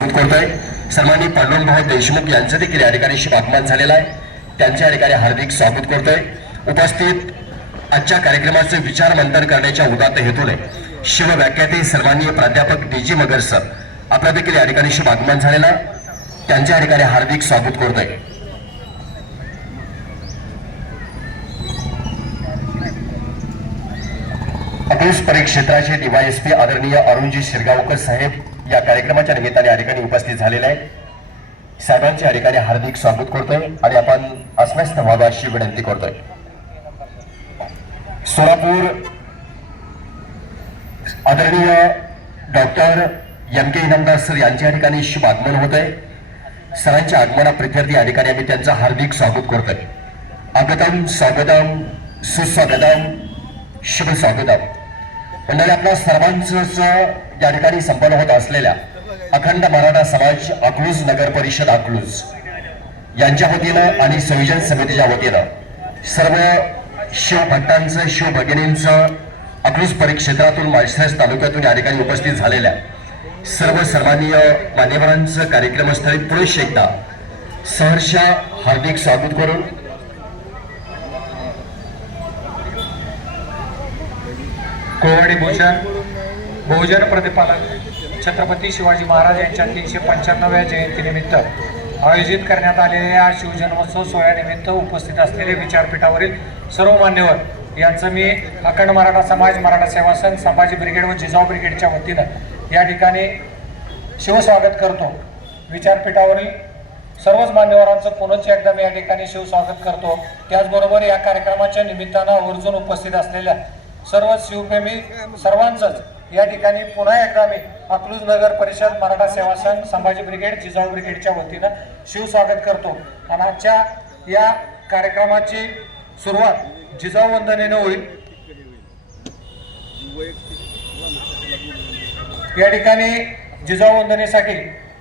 करतोय सन्मानी पांडुरंगभाऊ देशमुख यांचं देखील या ठिकाणी आगमन झालेलं आहे. त्यांच्या या ठिकाणी हार्दिक स्वागत करतोय. उपस्थित आजच्या कार्यक्रमाचे विचार मंथन करण्याच्या उदात्त हेतूने शिवव्याख्याते सन्माननीय प्राध्यापक डी जी मगर सर. आपलं देखील या ठिकाणी शुभ आगमन झालेलं आहे. त्यांच्या या ठिकाणी हार्दिक स्वागत करतोय. अकलूज परिक्षेत्राचे डीवायएसपी आदरणीय अरुणजी शिरगावकर साहेब या कार्यक्रमाच्या निमित्ताने या ठिकाणी उपस्थित झालेले आहेत. साहेबांचे या ठिकाणी हार्दिक स्वागत करतोय आणि आपण अस्वस्थ व्हावा अशी विनंती करतोय. सोलापूर आदरणीय doctor M K Inamdar sir यांच्या या ठिकाणी शुभ आगमन होत आहे सरांच्या आगमनाप्रित्यर्थी या ठिकाणी आम्ही त्यांचं हार्दिक स्वागत करतोय. आगतम स्वागतम सुस्वागतम शुभ स्वागतम मंडळी आपल्या सर्वांच या ठिकाणी संपन्न होत असलेल्या अखंड मराठा समाज अकलूज नगर परिषद अकलूज यांच्या वतीनं आणि संयोजन समितीच्या वतीनं सर्व शिवभक्तांचं शिवभगिनींचं अकलूज परिक्षेत्रातून माळशिरस तालुक्यातून या ठिकाणी उपस्थित झालेल्या सर्व सर्वांनीय मान्यवरांचं कार्यक्रमस्थळी पुरुष एकदा सहर्षा हार्दिक स्वागत करून कोवडी भूषण बहुजन प्रतिपालक छत्रपती शिवाजी महाराज यांच्या तीनशे पंच्याण्णव्या जयंतीनिमित्त आयोजित करण्यात आलेल्या शिवजन्मोत्सव सोहळ्यानिमित्त उपस्थित असलेले विचारपीठावरील सर्व मान्यवर यांचं मी अखंड मराठा समाज मराठा सेवा संघ संभाजी ब्रिगेड व जिजाऊ ब्रिगेडच्या वतीनं या ठिकाणी शिवस्वागत करतो. विचारपीठावरील सर्वच मान्यवरांचं पुनच एकदा मी या ठिकाणी शिवस्वागत करतो. त्याचबरोबर या कार्यक्रमाच्या निमित्तानं आवर्जून उपस्थित असलेल्या सर्व शिवप्रेमी सर्वांचंच या ठिकाणी पुन्हा एकदा मी अकलूज नगर परिषद मराठा सेवा संघ संभाजी ब्रिगेड जिजाऊ ब्रिगेडच्या वतीनं शिवस्वागत करतो. आणि आजच्या या कार्यक्रमाची सुरुवात जिजाऊ वंदनेनं होईल. या ठिकाणी जिजाऊ वंदनेसाठी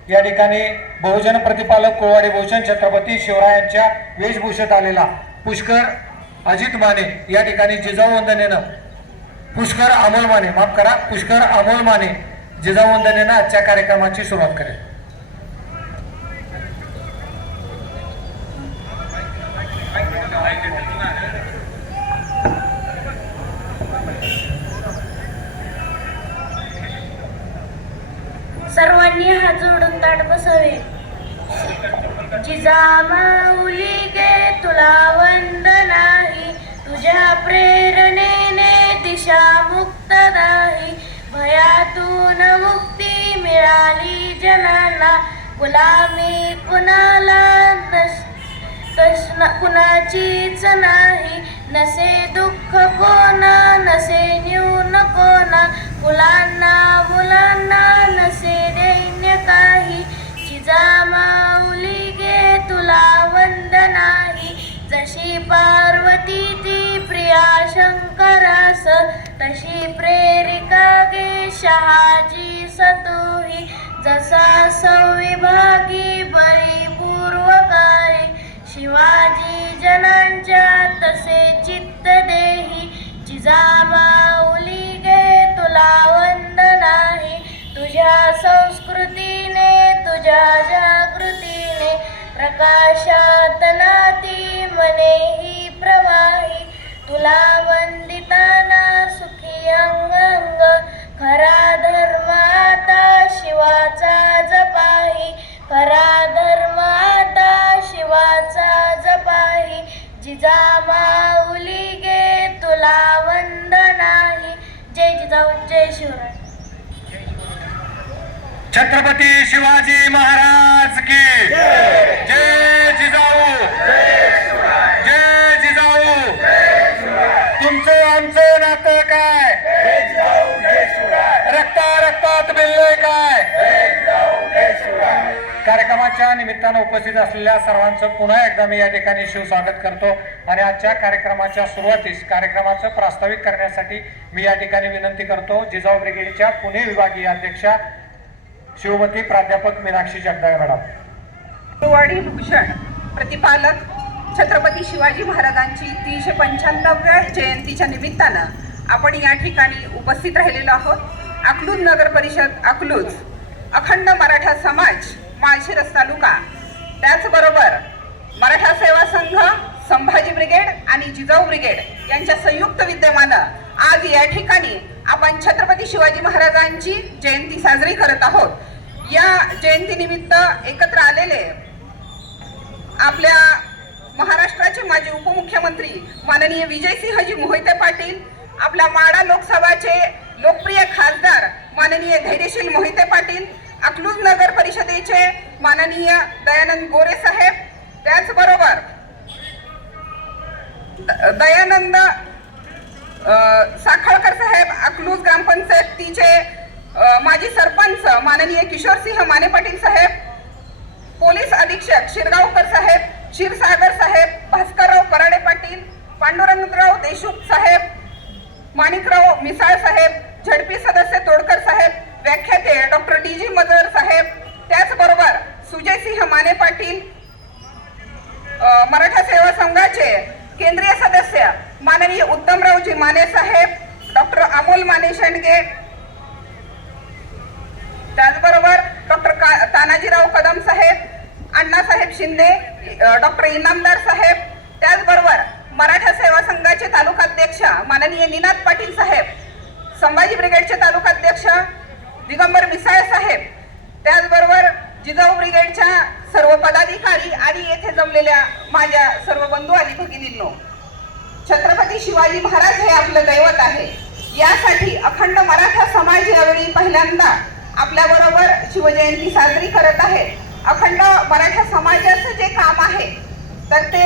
या ठिकाणी बहुजन प्रतिपालक कुळवाडी भूषण छत्रपती शिवरायांच्या वेशभूषेत आलेला पुष्कर अजित माने या ठिकाणी जिजाऊ वंदनेनं पुष्कर अमोल माने. माफ करा पुष्कर अमोल माने. जिजावंदनेनं आजच्या कार्यक्रमाची सुरुवात करेल. सर्वांनी हात जोडून ताट बसावे. जिजा माऊली गे तुला वंदनाही. तुझ्या प्रेरणे दिशा मुक्त नाही भयातून मुक्ती मिळाली जनाला. गुलामी कुणाला कुणाचीच नाही. नसे दुःख कोणा नसे न्यून कोणा. मुलांना मुलांना नसे दैन्य काही. जिजा माऊली गे तुला वन तशी प्रेरिका गे शहाजी सतोही. जसा संविभागी बरी पूर्वकारी. शिवाजी जनांच्या तसे चित्त देही. जिजामाऊली गे तुला वंदनाही तुझ्या संस्कृतीने तुझ्या जागृतीने. प्रकाशात नाती मने ही प्रवाही. तुला वंद खरा धर्माता शिवाचा जपाही. खरा धर्माता शिवाचा जपाही. जिजा माऊली गे तुला वंद नाही जय जिजाऊ जय शिवराय. छत्रपती शिवाजी महाराज की. जय! निमित्तानं उपस्थित असलेल्या सर्वांचं पुन्हा एकदा मी या ठिकाणी शिवस्वागत करतो आणि आजच्या कार्यक्रमाच्या सुरुवातीस कार्यक्रमाचं प्रास्ताविक करण्यासाठी मी या ठिकाणी विनंती करतो. जिजाऊ ब्रिगेडच्या पुणे विभागीय अध्यक्षा शिवमती प्राध्यापक मीनाक्षी जगदाळे मॅडम. भूषण प्रतिपालक छत्रपती शिवाजी महाराजांची तीनशे पंच्याण्णव्या जयंतीच्या निमित्तानं आपण या ठिकाणी उपस्थित राहिलेलो आहोत. अकलूज नगर परिषद अकलूज अखंड मराठा समाज माळशिरस तालुका त्याचबरोबर मराठा सेवा संघ संभाजी ब्रिगेड आणि जिजाऊ ब्रिगेड यांच्या संयुक्त विद्यमानं आज या ठिकाणी आपण छत्रपती शिवाजी महाराजांची जयंती साजरी करत आहोत. या जयंतीनिमित्त एकत्र आलेले आपल्या महाराष्ट्राचे माजी उपमुख्यमंत्री माननीय विजयसिंहजी मोहिते पाटील आपल्या माडा लोकसभाचे लोकप्रिय खासदार माननीय धैर्यशील मोहिते पाटील अकलूज नगर परिषदेचे माननीय दयानंद गोरे साहेब त्याचबरोबर दयानंद साखळकर साहेब अकलूज ग्रामपंचायतीचे माजी सरपंच माननीय किशोरसिंह माने पाटील साहेब पोलीस अधीक्षक शिरगावकर साहेब क्षीरसागर साहेब भास्करराव पराडे पाटील पांडुरंगराव देशमुख साहेब माणिकराव मिसाळ साहेब झडपी सदस्य तोडकर साहेब व्याख्याते doctor D G Madar Saheb त्याचबरोबर सुजयसिंह माने पाटील मराठा सेवा संघाचे केंद्रीय सदस्य माननीय उत्तमरावजी माने साहेब डॉक्टर अमोल माने शेंडगे त्याचबरोबर डॉक्टर का तानाजीराव कदम साहेब अण्णासाहेब शिंदे डॉक्टर इनामदार साहेब त्याचबरोबर मराठा सेवा संघाचे तालुकाध्यक्ष माननीय निनाद पाटील साहेब संभाजी ब्रिगेडचे तालुकाध्यक्ष दिगंबर मिसाळ साहेब त्याचबरोबर जिजाऊ ब्रिगेडच्या सर्व पदाधिकारी आणि येथे जमलेल्या माझ्या सर्व बंधू आणि भगिनींनो छत्रपती शिवाजी महाराज हे आपलं दैवत आहे. यासाठी अखंड मराठा समाज यावेळी पहिल्यांदा आपल्या बरोबर शिवजयंती साजरी करत आहे. अखंड मराठा समाजाचं जे काम आहे तर ते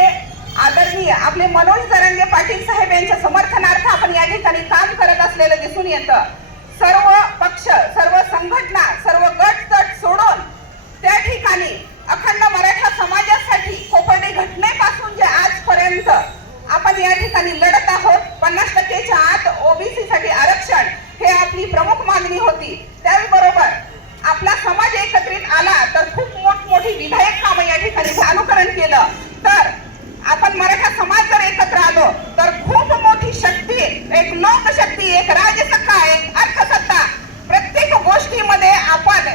आदरणीय आपले मनोज दरंगे पाटील साहेब यांच्या समर्थनार्थ आपण या ठिकाणी काम करत असलेलं दिसून येतं. सर्व पक्ष सर्व संघटना सर्व गट तट सोडून त्या ठिकाणी अखंड मराठा समाजासाठी कोपर्डी घटनेपासून जे आजपर्यंत आपण या ठिकाणी लढत आहोत पन्नास टक्केच्या आत ओबीसी साठी आरक्षण हे आपली प्रमुख मागणी होती त्याचबरोबर आपला समाज एकत्रित आला तर खूप मोठमोठी विधायक कामं या ठिकाणी अनुकरण केलं तर आपण मराठा समाज जर एकत्र आलो तर खूप मोठी शक्ती एक लोकशक्ती एक राजसत्ता एक अर्थसत्ता. प्रत्येक गोष्टीमध्ये आपण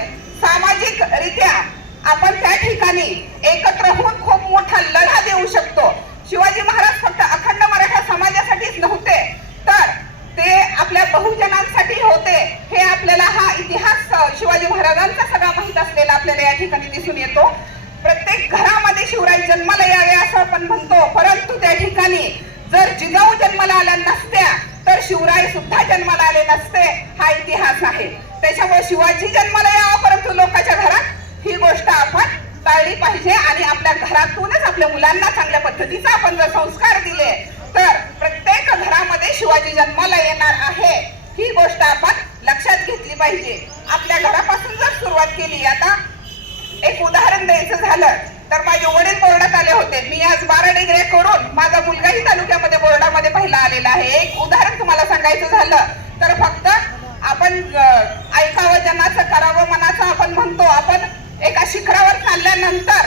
सामाजिक रित्या आपण त्या ठिकाणी एकत्र होऊन खूप मोठा लढा देऊ शकतो. शिवाजी महाराज फक्त अखंड मराठा समाजासाठीच नव्हते तर ते आपल्या बहुजनांसाठी होते. हे आपल्याला हा इतिहास शिवाजी महाराजांचा सगळा माहीत असलेला आपल्याला या ठिकाणी दिसून येतो. प्रत्येक घर शिवराय जन्माला यावे असं आपण म्हणतो. परंतु त्या ठिकाणी जर जिजाऊ जन्माला आल्या नसत्या तर शिवराय सुद्धा जन्माला आले नसते हा इतिहास आहे. त्याच्यामुळे शिवाजी जन्माला यावा परंतु लोकांच्या घरात ही गोष्ट आपण टाळली पाहिजे आणि आपल्या घरातूनच आपल्या मुलांना चांगल्या पद्धतीचा आपण जर संस्कार दिले तर प्रत्येक घरामध्ये शिवाजी जन्माला येणार आहे. ही गोष्ट आपण लक्षात घेतली पाहिजे. आपल्या घरापासून जर सुरुवात केली आता एक उदाहरण द्यायचं झालं. तर माझे वडील बोर्डात आले होते. मी आज बारा डिग्री करून माझा मुलगाही तालुक्यामध्ये बोर्डामध्ये पहिला आलेला आहे. एक उदाहरण तुम्हाला सांगायचं झालं तर फक्त आपण ऐकावं जनाचं करावं मनाचं आपण म्हणतो. आपण एका शिखरावर चालल्यानंतर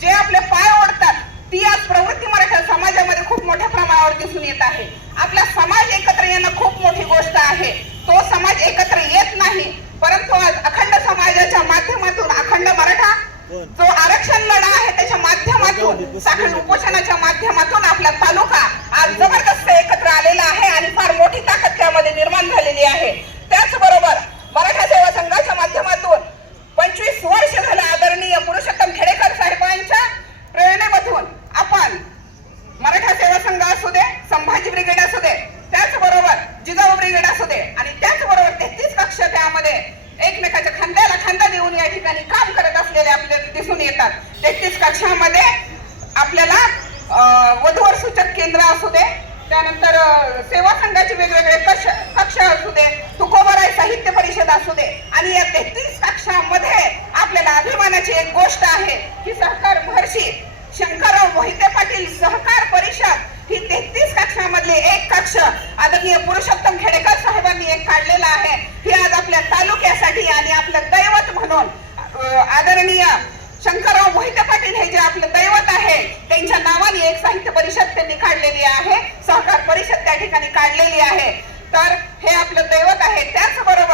जे आपले पाय ओढतात ती आज प्रवृत्ती मराठा समाजामध्ये खूप मोठ्या प्रमाणावर दिसून येत आहे. आपला समाज एकत्र येणं खूप मोठी गोष्ट आहे. तो समाज एकत्र येत नाही परंतु आज अखंड समाजाच्या माध्यमातून अखंड मराठा जो आरक्षण लढा आहे त्याच्या माध्यमातून साखळी उपोषणाच्या माध्यमातून आपला तालुका आज जबरदस्त एकत्र आलेला आहे आणि फार मोठी ताकद त्यामध्ये निर्माण झालेली आहे. त्याचबरोबर मराठा सेवा संघाच्या माध्यमातून पंचवीस वर्ष झालं आदरणीय पुरुषोत्तम खेडेकर साहेबांच्या प्रेरणेमधून आपण मराठा सेवा संघ असू दे संभाजी ब्रिगेड असू दे त्याचबरोबर जिजाऊ ब्रिगेड असू दे आणि त्याचबरोबर तेहतीस कक्ष त्यामध्ये एकमेकाच्या खांद्याला खांदा देऊन या ठिकाणी काम करत असलेले आपल्याला दिसून येतात तेहतीस कक्षामध्ये आपल्याला अं, वधूवर सूचक केंद्र असू दे त्यानंतर सेवा संघाचे वेगवेगळे कक्ष कक्ष असू दे तुकोबराय साहित्य परिषद असू दे आणि या तेहतीस कक्षामध्ये आपल्याला अभिमानाची एक गोष्ट आहे की सहकार महर्षी शंकरराव मोहिते पाटील सहकार परिषद ही तेहतीस कक्षामधली एक कक्ष आदरणीय पुरुषोत्तम खेडेकर साहेबांनी एक काढलेला आहे. ही आज आपल्या तालुक्यासाठी आणि आपलं दैवत म्हणून आदरणीय शंकरराव मोहिते पाटील हे जे आपलं दैवत आहे त्यांच्या नावाने एक साहित्य परिषद त्यांनी काढलेली आहे सहकार परिषद त्या ठिकाणी काढलेली आहे. तर हे आपलं दैवत आहे त्याचबरोबर त्याचबरोबर